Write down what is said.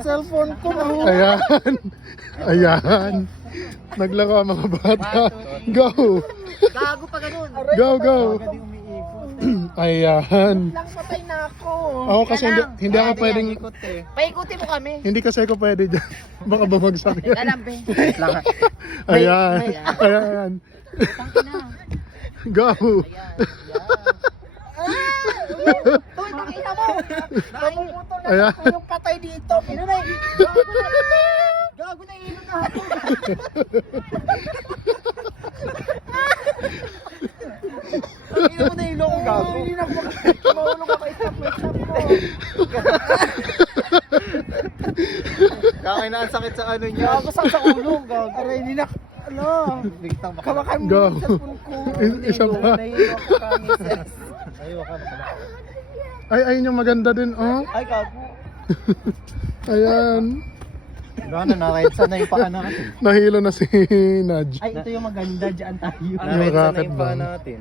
Cellphone ko mahulog. Ayan. Ayan. Naglaro ang mga bata. Go. Gago pa ganun. Go, go. Ayan. Lang patay na ako. Ako kasi hindi ako pwedeng, Paikutin mo kami. hindi kasi ako pwede dyan. Baka bumagsak yan. Lalambe. Ayan. Ayan. Go. Toy, pakita mo. Nakiputo na Ayan. ako yung patay dito. Gago na. Gago na ilong na ako. Pakita mo na ilong ko, gago. Hindi na ako. Mahulog ako. Stop mo. Kakay na ang sakit sa ano niya. Gago sa ulo. Gago. Aray, hindi na. Ano? Kawakan mo Go. yung cellphone ko. Isa pa. Nahihilo ako kami. Ay, ayun yung maganda din, oh. Ay, gago. Ayan. Gano'n na, kahit sana yung paa natin. Nahilo na si Nudge. Ay, ito yung maganda. Diyan tayo. Yung rocket yung paa ball. natin.